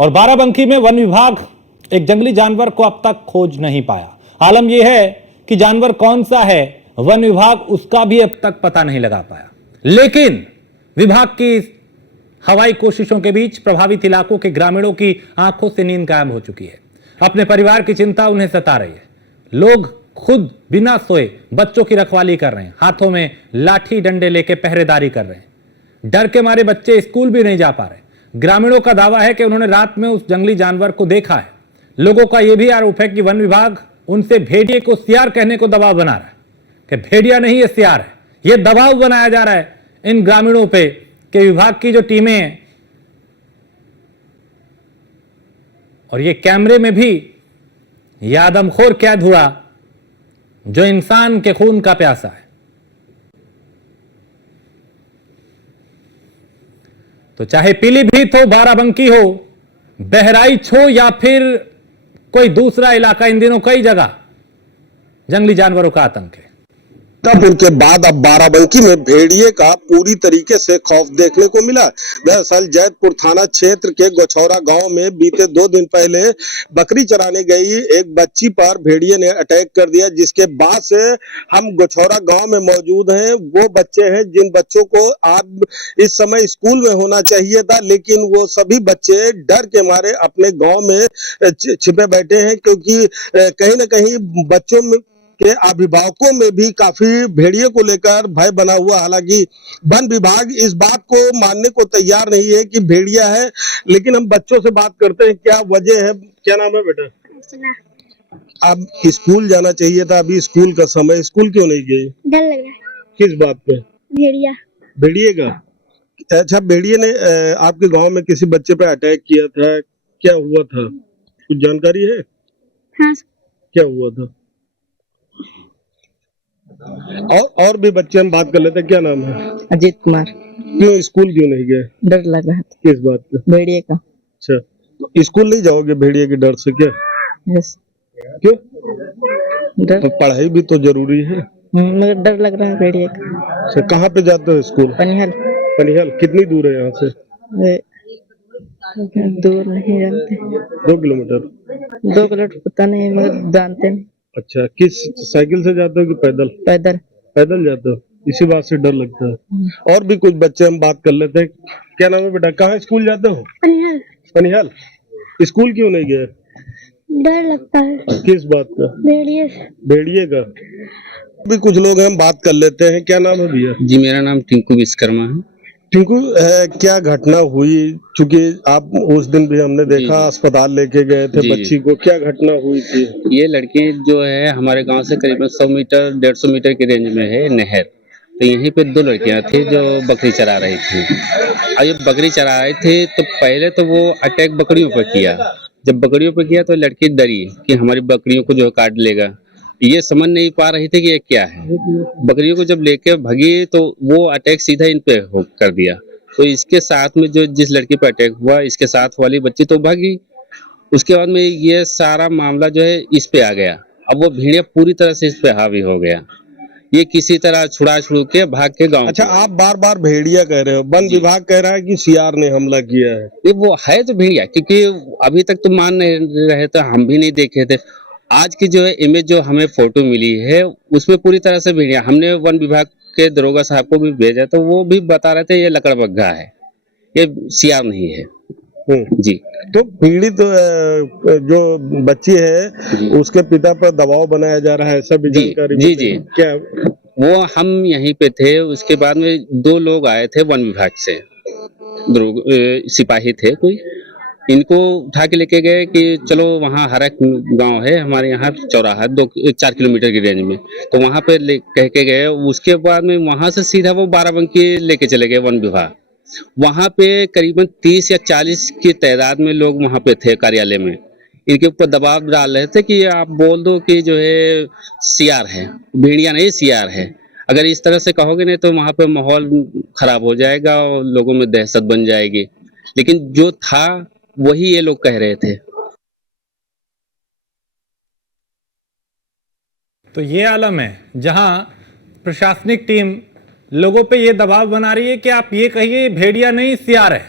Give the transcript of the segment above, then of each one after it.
और बाराबंकी में वन विभाग एक जंगली जानवर को अब तक खोज नहीं पाया। आलम यह है कि जानवर कौन सा है, वन विभाग उसका भी अब तक पता नहीं लगा पाया। लेकिन विभाग की हवाई कोशिशों के बीच प्रभावित इलाकों के ग्रामीणों की आंखों से नींद गायब हो चुकी है। अपने परिवार की चिंता उन्हें सता रही है। लोग खुद बिना सोए बच्चों की रखवाली कर रहे हैं, हाथों में लाठी डंडे लेके पहरेदारी कर रहे हैं। डर के मारे बच्चे स्कूल भी नहीं जा पा रहे। ग्रामीणों का दावा है कि उन्होंने रात में उस जंगली जानवर को देखा है। लोगों का यह भी आरोप है कि वन विभाग उनसे भेड़िए को सियार कहने को दबाव बना रहा है कि भेड़िया नहीं है, सियार है। यह दबाव बनाया जा रहा है इन ग्रामीणों पे कि विभाग की जो टीमें हैं और ये कैमरे में भी यह आदमखोर कैद हुआ जो इंसान के खून का प्यासा है। तो चाहे पीलीभीत हो, बाराबंकी हो, बहराइच हो या फिर कोई दूसरा इलाका, इन दिनों कई जगह जंगली जानवरों का आतंक है। तब उनके बाद अब बाराबंकी में भेड़िए का पूरी तरीके से खौफ देखने को मिला। दरअसल जैतपुर थाना क्षेत्र के गोछौरा गांव में बीते 2 दिन पहले बकरी चराने गई एक बच्ची पर भेड़िए ने अटैक कर दिया, जिसके बाद से हम गोछौरा गांव में मौजूद हैं। वो बच्चे हैं जिन बच्चों को आज इस समय स्कूल में होना चाहिए था, लेकिन वो सभी बच्चे डर के मारे अपने गाँव में छिपे बैठे हैं, क्योंकि कहीं ना कहीं बच्चों में के अभिभावकों में भी काफी भेड़िए को लेकर भय बना हुआ। हालांकि वन विभाग इस बात को मानने को तैयार नहीं है कि भेड़िया है, लेकिन हम बच्चों से बात करते हैं क्या वजह है। क्या नाम है बेटा? अब स्कूल जाना चाहिए था, अभी स्कूल का समय, स्कूल क्यों नहीं गई? डर लग रहा है। किस बात पे? भेड़िया। भेड़िए का? अच्छा, भेड़िए ने आपके गाँव में किसी बच्चे पे अटैक किया था, क्या हुआ था, कुछ जानकारी है? हाँ। क्या हुआ था? और भी बच्चे हम बात कर लेते हैं। क्या नाम है? अजीत कुमार। क्यों स्कूल क्यों नहीं गए? डर लग रहा है। किस बात का? भेड़िए का। अच्छा, तो स्कूल नहीं जाओगे भेड़िए के डर से? क्या? यस। क्यों? डर। तो पढ़ाई भी तो जरूरी है। मगर डर लग रहा है भेड़िए का। अच्छा, कहाँ पे जाते हो स्कूल? पनिहल। पनिहल कितनी दूर है यहाँ से? दूर नहीं जानते। 2 किलोमीटर? 2 किलोमीटर पता नहीं, मगर जानते नहीं। अच्छा, किस साइकिल से जाते हो कि पैदल? पैदल। पैदल जाते हो, इसी बात से डर लगता है। और भी कुछ बच्चे हम बात कर लेते हैं। क्या नाम है बेटा? कहाँ स्कूल जाते हो? पनिहल। पनिहल। स्कूल क्यों नहीं गए? डर लगता है। किस बात का? भेड़िए से। भेड़िए का? भी कुछ लोग हम बात कर लेते हैं। क्या नाम है भैया? जी, मेरा नाम टिंकू विश्वकर्मा है। टिंकू, क्या घटना हुई? चूंकि आप उस दिन भी हमने देखा अस्पताल लेके गए थे बच्ची को, क्या घटना हुई थी? ये लड़की जो है हमारे गांव से करीबन 100 मीटर 150 मीटर की रेंज में है नहर। तो यहीं पे 2 लड़कियां थी जो बकरी चरा रही थी। और ये बकरी चरा रही थी तो पहले तो वो अटैक बकरियों पर किया। जब बकरियों पर किया तो लड़की डरी कि हमारी बकरियों को जो काट लेगा। ये समझ नहीं पा रही थी कि ये क्या है। बकरियों को जब लेके भगी तो वो अटैक सीधा इन पे कर दिया। तो इसके साथ में जो जिस लड़की पे अटैक हुआ, इसके साथ वाली बच्ची तो भागी। उसके बाद में ये सारा मामला जो है इस पे आ गया। अब वो भेड़िया पूरी तरह से इस पे हावी हो गया। ये किसी तरह छुड़ा के भाग के गाँव। अच्छा, आप बार बार भेड़िया कह रहे हो, वन विभाग कह रहा है कि सियार ने हमला किया है। ये वो है तो भेड़िया, क्योंकि अभी तक तो मान नहीं रहे थे, हम भी नहीं देखे थे। आज की जो है इमेज जो हमें फोटो मिली है उसमें पूरी तरह से भेड़िया। हमने वन विभाग के दरोगा साहब को भी भेजा तो वो भी बता रहे थे ये लकड़बग्घा है, ये सियार नहीं है। जी। तो पीड़ित जो बच्ची है उसके पिता पर दबाव बनाया जा रहा है, ऐसा भी जानकारी? जी जी। क्या? वो हम यहीं पे थे, उसके बाद में 2 लोग आए थे वन विभाग से, सिपाही थे कोई। इनको उठा के लेके गए कि चलो वहाँ हरक गांव है हमारे यहाँ चौराहा 4 किलोमीटर की रेंज में, तो वहाँ पे कह के गए। उसके बाद में वहाँ से सीधा वो बाराबंकी लेके चले गए वन विभाग। वहाँ पे करीबन 30 या 40 की तादाद में लोग वहाँ पे थे कार्यालय में। इनके ऊपर दबाव डाल रहे थे कि आप बोल दो कि जो है सियार है, भेड़िया नहीं सियार है। अगर इस तरह से कहोगे नहीं तो वहाँ पे माहौल खराब हो जाएगा और लोगों में दहशत बन जाएगी। लेकिन जो था वही ये लोग कह रहे थे। तो ये आलम है जहां प्रशासनिक टीम लोगों पे ये दबाव बना रही है कि आप ये कहिए भेड़िया नहीं सियार है,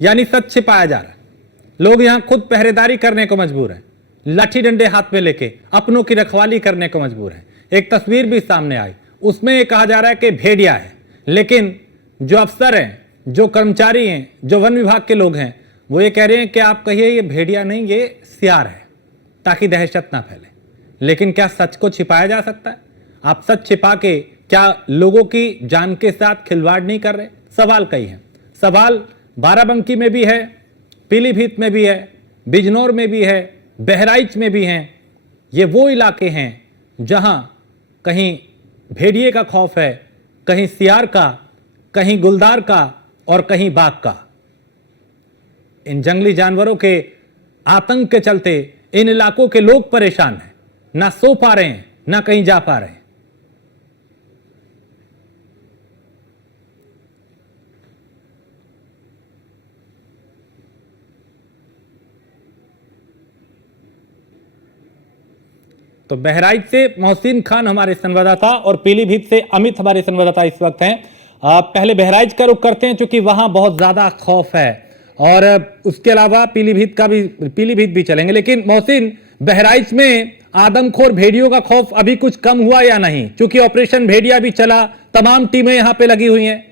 यानी सच छिपाया जा रहा है। लोग यहां खुद पहरेदारी करने को मजबूर हैं, लाठी डंडे हाथ में लेके अपनों की रखवाली करने को मजबूर हैं। एक तस्वीर भी सामने आई, उसमें यह कहा जा रहा है कि भेड़िया है, लेकिन जो अफसर हैं, जो कर्मचारी हैं, जो वन विभाग के लोग हैं, वो ये कह रहे हैं कि आप कहिए ये भेड़िया नहीं, ये सियार है, ताकि दहशत ना फैले। लेकिन क्या सच को छिपाया जा सकता है? आप सच छिपा के क्या लोगों की जान के साथ खिलवाड़ नहीं कर रहे? सवाल कई हैं। सवाल बाराबंकी में भी है, पीलीभीत में भी है, बिजनौर में भी है, बहराइच में भी हैं। ये वो इलाके हैं जहां कहीं भेड़िए का खौफ है, कहीं सियार का, कहीं गुलदार का और कहीं बाघ का। इन जंगली जानवरों के आतंक के चलते इन इलाकों के लोग परेशान हैं, ना सो पा रहे हैं, ना कहीं जा पा रहे हैं। तो बहराइच से मोहसिन खान हमारे संवाददाता और पीलीभीत से अमित हमारे संवाददाता इस वक्त हैं। पहले बहराइच का रुख करते हैं, क्योंकि वहां बहुत ज्यादा खौफ है, और उसके अलावा पीलीभीत भी चलेंगे। लेकिन मोहसिन, बहराइच में आदमखोर भेड़ियों का खौफ अभी कुछ कम हुआ या नहीं? क्योंकि ऑपरेशन भेड़िया भी चला, तमाम टीमें यहां पे लगी हुई हैं।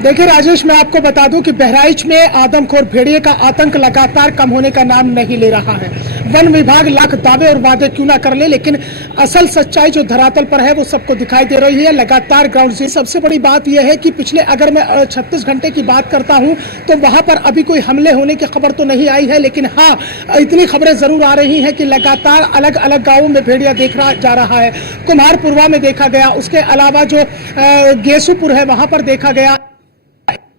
देखिए राजेश, मैं आपको बता दूं कि बहराइच में आदमखोर भेड़िए का आतंक लगातार कम होने का नाम नहीं ले रहा है। वन विभाग लाख दावे और वादे क्यों ना कर ले, लेकिन असल सच्चाई जो धरातल पर है वो सबको दिखाई दे रही है। लगातार ग्राउंड से सबसे बड़ी बात यह है कि पिछले, अगर मैं 36 घंटे की बात करता हूं तो वहां पर अभी कोई हमले होने की खबर तो नहीं आई है, लेकिन हाँ, इतनी खबरें जरूर आ रही हैं कि लगातार अलग अलग गाँवों में भेड़िया देखा जा रहा है। कुम्हारपुरवा में देखा गया, उसके अलावा जो गेसूपुर है वहां पर देखा गया,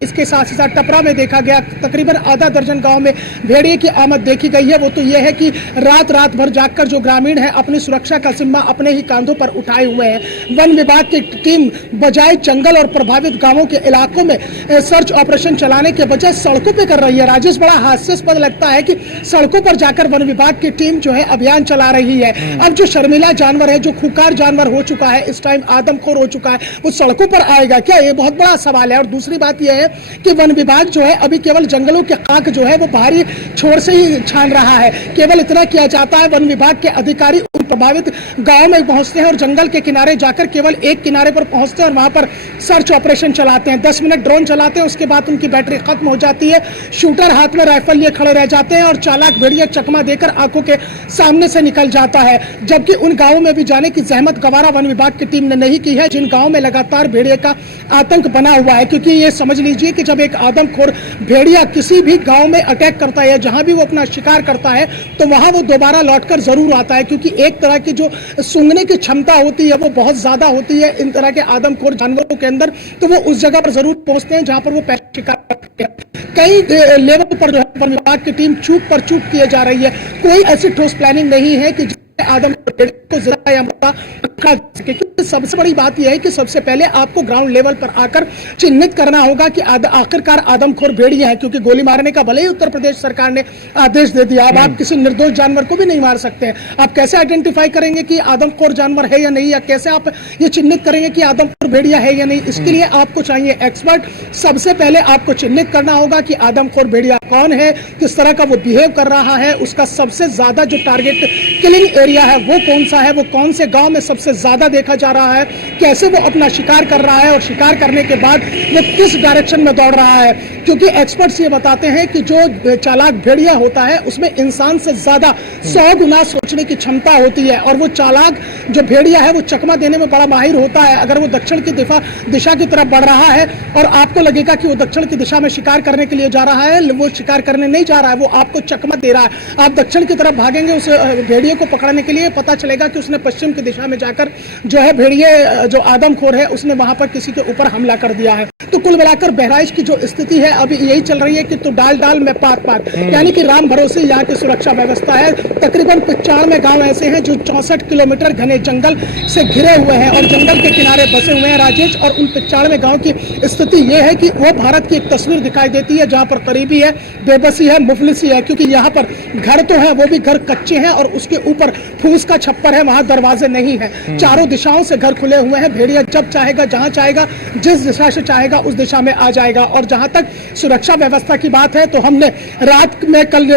इसके साथ ही साथ टपरा में देखा गया। तकरीबन आधा दर्जन गांव में भेड़िए की आमद देखी गई है। वो तो यह है कि रात भर जागकर जो ग्रामीण है अपनी सुरक्षा का जिम्मा अपने ही कांधों पर उठाए हुए हैं। वन विभाग की टीम बजाय जंगल और प्रभावित गांवों के इलाकों में सर्च ऑपरेशन चलाने के बजाय सड़कों पर कर रही है। राजेश, बड़ा हास्यास्पद लगता है कि सड़कों पर जाकर वन विभाग की टीम जो है अभियान चला रही है। अब जो शर्मिला जानवर है, जो खुंखार जानवर हो चुका है, इस टाइम आदमखोर हो चुका है, वो सड़कों पर आएगा क्या? ये बहुत बड़ा सवाल है। और दूसरी बात यह है कि वन विभाग जो है अभी केवल जंगलों के खाक जो है वो बाहरी छोर से ही छान रहा है। केवल इतना किया जाता है, वन विभाग के अधिकारी उन प्रभावित गांव में पहुंचते हैं और जंगल के किनारे जाकर केवल एक किनारे पर पहुंचते हैं और वहां पर सर्च ऑपरेशन चलाते हैं। 10 मिनट ड्रोन चलाते हैं, उसके बाद उनकी बैटरी खत्म हो जाती है। शूटर हाथ में राइफल लिए खड़े रह जाते हैं और चालाक भेड़िया चकमा देकर आंखों के सामने से निकल जाता है। जबकि उन गाँवों में भी जाने की जहमत गवारा वन विभाग की टीम ने नहीं की है, जिन गाँव में लगातार भेड़िए का आतंक बना हुआ है। क्योंकि ये समझ लीजिए कि जब एक आदमखोर भेड़िया किसी भी गांव में अटैक करता है, जहां भी वो अपना शिकार करता है, तो वहां वो दोबारा लौटकर जरूर आता है। क्योंकि एक तरह की जो सूंघने की क्षमता होती है वो बहुत ज्यादा होती है इन तरह के आदमखोर जानवरों के अंदर, तो वो उस जगह पर जरूर पहुंचते हैं जहां पर वो पहले शिकार करते हैं। कई लेवल पर जो है वन विभाग की टीम चूक पर चूक किए जा रही है। कोई ऐसी ठोस प्लानिंग नहीं है कि आदमखोर को जिंदा या मुर्दा रखा जा सके। क्योंकि सबसे बड़ी बात यह है कि सबसे पहले आपको ग्राउंड लेवल पर आकर चिन्हित करना होगा कि आखिरकार आदमखोर भेड़िया है। क्योंकि गोली मारने का भले ही उत्तर प्रदेश सरकार ने आदेश दे दिया, अब आप किसी निर्दोष जानवर को भी नहीं मार सकते हैं। आप कैसे आइडेंटिफाई करेंगे कि आदमखोर जानवर है या नहीं, या कैसे आप ये चिन्हित करेंगे कि आदमखोर भेड़िया है या नहीं? इसके लिए आपको चाहिए एक्सपर्ट। सबसे पहले आपको चिन्हित करना होगा कि आदमखोर भेड़िया कौन है, किस तरह का वो बिहेव कर रहा है, उसका सबसे ज्यादा जो टारगेट किलिंग एरिया है वो कौन सा है, वो कौन से गांव में सबसे ज्यादा देखा जा रहा है, कैसे वो अपना शिकार कर रहा है और शिकार करने के बाद वो किस डायरेक्शन में दौड़ रहा है। क्योंकि एक्सपर्ट्स ये बताते हैं कि जो चालाक भेड़िया होता है उसमें इंसान से ज्यादा 100 गुना सोचने की क्षमता होती है। और वो चालाक जो भेड़िया है वो चकमा देने में बड़ा माहिर होता है। अगर वो दक्षिण की दिशा की तरफ बढ़ रहा है और आपको लगेगा कि वो दक्षिण की दिशा में शिकार करने के लिए जा रहा है, वो शिकार करने नहीं जा रहा है, वो आपको चकमा दे रहा है। आप दक्षिण की तरफ भागेंगे उस भेड़िए को पकड़ने के लिए, पता चलेगा कि उसने पश्चिम की दिशा में जाकर जो है भेड़िए जो आदमखोर है उसने वहां पर किसी के ऊपर हमला कर दिया है। तो तो कुल मिलाकर बहराइच की जो स्थिति है अभी यही चल रही है कि तो डाल डाल में पात पात, यानी कि राम भरोसे यहाँ की सुरक्षा व्यवस्था है। तकरीबन 95 गांव ऐसे हैं जो 64 किलोमीटर घने जंगल से घिरे हुए हैं और जंगल के किनारे बसे हुए हैं राजेश। और उन 95 गांव की स्थिति ये है कि वो भारत की एक तस्वीर दिखाई देती है जहाँ पर करीबी है, बेबसी है, मुफलिसी है, क्योंकि यहाँ पर घर तो है वो भी घर कच्चे हैं और उसके ऊपर फूस का छप्पर है, वहां दरवाजे नहीं है। चारों दिशाओं से घर खुले हुए हैं। भेड़िया जब चाहेगा, जहां चाहेगा, जिस दिशा से चाहेगा उस दिशा में आ जाएगा। और जहां तक सुरक्षा व्यवस्था की बात है तो हमने रात में कल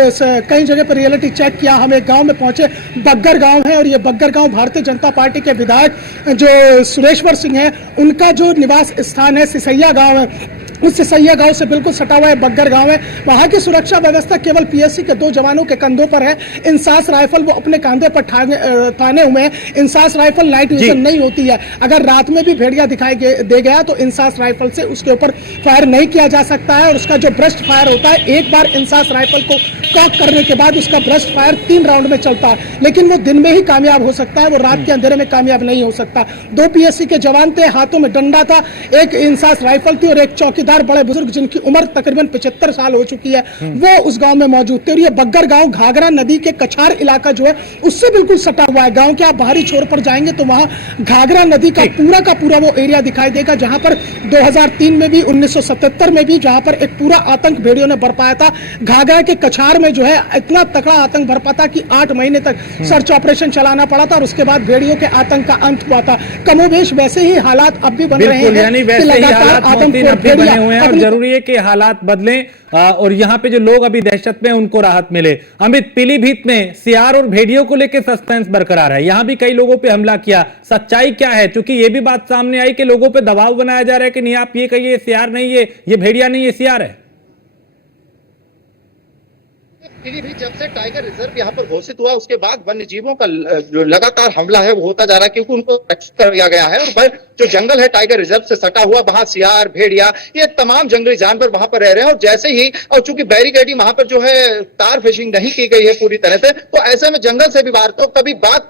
कई जगह पर रियलिटी चेक किया। हम एक गांव में पहुंचे, बग्गर गांव है, और ये बग्गर गांव भारतीय जनता पार्टी के विधायक जो सुरेश्वर सिंह है उनका जो निवास स्थान है सिसैया गांव है। उस सिसैया गांव से बिल्कुल सटा हुआ है बग्गर गांव है। वहां की सुरक्षा व्यवस्था केवल पीएससी के 2 जवानों के कंधों पर है। इंसास राइफल वो अपने कंधे पर थाने हुए हैं। इंसास राइफल नाइट विजन नहीं होती है। अगर रात में भी भेड़िया दिखाई दे गया तो इंसास राइफल से उसके ऊपर फायर नहीं किया जा सकता है। और उसका जो ब्रस्ट फायर होता है, एक बार इंसास राइफल को कॉक करने के बाद उसका ब्रस्ट फायर 3 राउंड में चलता है, लेकिन वो दिन में ही कामयाब हो सकता है, वो रात के अंधेरे में कामयाब नहीं हो सकता। 2 पीएससी के जवान थे, हाथों में डंडा था, एक इंसास राइफल थी और एक चौकीदार बड़े बुजुर्ग जिनकी उम्र तकरीबन 75 साल हो चुकी है वो उस गांव में मौजूद थे। और ये बग्गर गांव घाघरा नदी के कछार इलाका जो है उससे बिल्कुल सटा हुआ है। गांव के आप बाहरी छोर पर जाएंगे तो वहां घाघरा नदी का पूरा वो एरिया दिखाई देगा जहां पर 2003 में भी 1977 में भी जहां पर एक पूरा आतंक भेड़ियों ने बरपाया था। घाघरा के कछार में जो है इतना तगड़ा आतंक बरपा था कि 8 महीने तक सर्च ऑपरेशन चलाना पड़ा था और उसके बाद भेड़ियों के आतंक का अंत हुआ था। कमोबेश वैसे ही हालात अब भी बन रहे हैं, यानी वैसे ही हालात बने हुए हैं और जरूरी है कि हालात बदलें और यहाँ पे जो लोग अभी दहशत में उनको राहत मिले। अमित, पीलीभीत में सियार और भेड़ियों को लेकर सस्पेंस बरकरार है। यहाँ भी कई लोगों पे हमला किया, सच्चाई क्या है? क्योंकि ये भी बात सामने आई कि लोगों पे दबाव बनाया जा रहा है कि नहीं आप ये कहिए सियार नहीं है, ये भेड़िया नहीं है, सियार है। पीलीभीत जब से टाइगर रिजर्व यहाँ पर घोषित हुआ उसके बाद वन्य जीवों का जो लगातार हमला है वो होता जा रहा है, क्योंकि उनको रक्षित कर दिया गया है। और जो जंगल है टाइगर रिजर्व से सटा हुआ, वहां सियार, भेड़िया, ये तमाम जंगली जानवर वहां पर रह रहे हैं। और जैसे ही और चूंकि बैरिकेडिंग वहां पर जो है तार फिशिंग नहीं की गई है पूरी तरह से, तो ऐसे में जंगल से भी बाहर तो कभी बाघ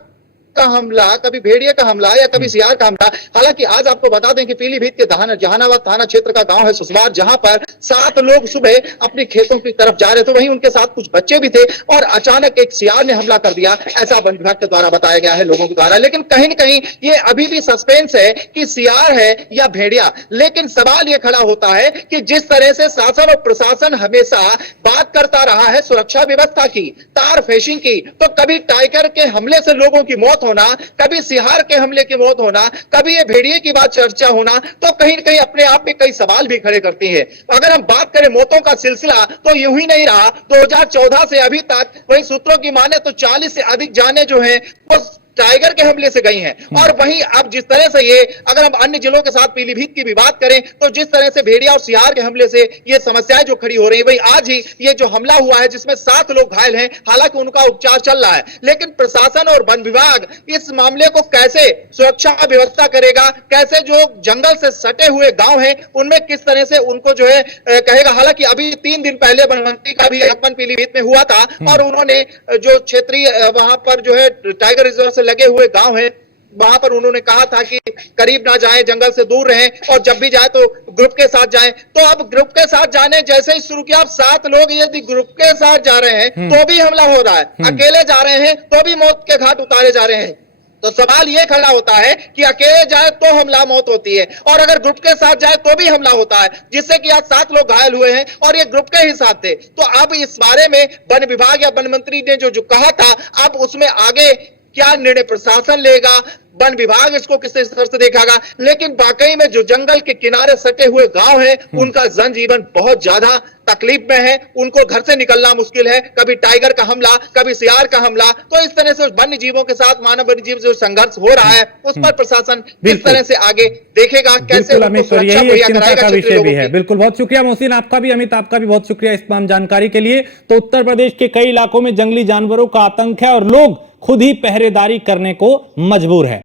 का हमला, कभी भेड़िया का हमला या कभी सियार का हमला। हालांकि आज आपको बता दें कि पीलीभीत के जहानाबाद थाना क्षेत्र का गांव है सुसवार, जहां पर 7 लोग सुबह अपने खेतों की तरफ जा रहे थे, वहीं उनके साथ कुछ बच्चे भी थे और अचानक एक सियार ने हमला कर दिया, ऐसा वन विभाग के द्वारा बताया गया है लोगों के द्वारा। लेकिन कहीं न कहीं ये अभी भी सस्पेंस है कि सियार है या भेड़िया। लेकिन सवाल ये खड़ा होता है कि जिस तरह से शासन और प्रशासन हमेशा बात करता रहा है सुरक्षा व्यवस्था की, तार फेशिंग की, तो कभी टाइगर के हमले से लोगों की मौत होना, कभी सियार के हमले की मौत होना, कभी ये भेड़िए की बात चर्चा होना, तो कहीं न कहीं अपने आप में कई सवाल भी खड़े करती है। अगर हम बात करें मौतों का सिलसिला तो यूं ही नहीं रहा। 2014 से अभी तक वही सूत्रों की माने तो 40 से अधिक जानें जो हैं वो टाइगर के हमले से गई हैं। और वहीं अब जिस तरह से ये, अगर हम अन्य जिलों के साथ पीलीभीत की भी बात करें तो जिस तरह से भेड़िया और सियार के हमले से ये समस्याएं जो खड़ी हो रही है, वही आज ही ये जो हमला हुआ है जिसमें 7 लोग घायल हैं, हालांकि उनका उपचार चल रहा है। लेकिन प्रशासन और वन विभाग इस मामले को कैसे सुरक्षा व्यवस्था करेगा, कैसे जो जंगल से सटे हुए गांव हैं उनमें किस तरह से उनको जो है कहेगा। हालांकि अभी 3 दिन पहले वन मंत्री का भी आगमन पीलीभीत में हुआ था और उन्होंने जो क्षेत्रीय वहां पर जो है टाइगर रिजर्व से लगे हुए गांव हैं वहां पर उन्होंने कहा था कि करीब ना जाएं, जंगल से दूर रहें और जब भी जाए तो ग्रुप के साथ जाएं। तो अब ग्रुप के साथ जाने जैसे ही शुरू किया, अब 7 लोग यदि ग्रुप के साथ जा रहे हैं तो भी हमला हो रहा है, अकेले जा रहे हैं तो भी मौत के घाट उतारे जा रहे हैं। तो सवाल ये खड़ा होता है कि अकेले जाए तो हमला मौत होती है और अगर ग्रुप के साथ जाए तो भी हमला होता है, जिससे कि आज 7 लोग घायल हुए हैं और ये ग्रुप के ही साथ थे। तो अब इस बारे में वन विभाग या वन मंत्री ने जो कहा था, अब उसमें आगे क्या निर्णय प्रशासन लेगा, वन विभाग इसको किस स्तर से देखेगा। लेकिन वाकई में जो जंगल के किनारे सटे हुए गांव हैं उनका जनजीवन बहुत ज्यादा तकलीफ में है, उनको घर से निकलना मुश्किल है। कभी टाइगर का हमला, कभी सियार का हमला, तो इस तरह से वन्य जीवों के साथ मानव वन्य जीव जो संघर्ष हो रहा है उस पर प्रशासन किस तरह से आगे देखेगा, कैसे उनको सुरक्षा मुहैया कराएगा। विषय भी है। बिल्कुल, बहुत शुक्रिया मोहसिन, आपका भी, अमित आपका भी बहुत शुक्रिया इस तमाम जानकारी के लिए। तो उत्तर प्रदेश के कई इलाकों में जंगली जानवरों का आतंक है और लोग खुद ही पहरेदारी करने को मजबूर है।